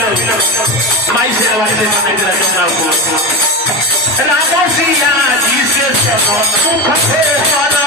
माई से वाले से माने दिला चंद्रा को रामो सिया जी से सुख है सारा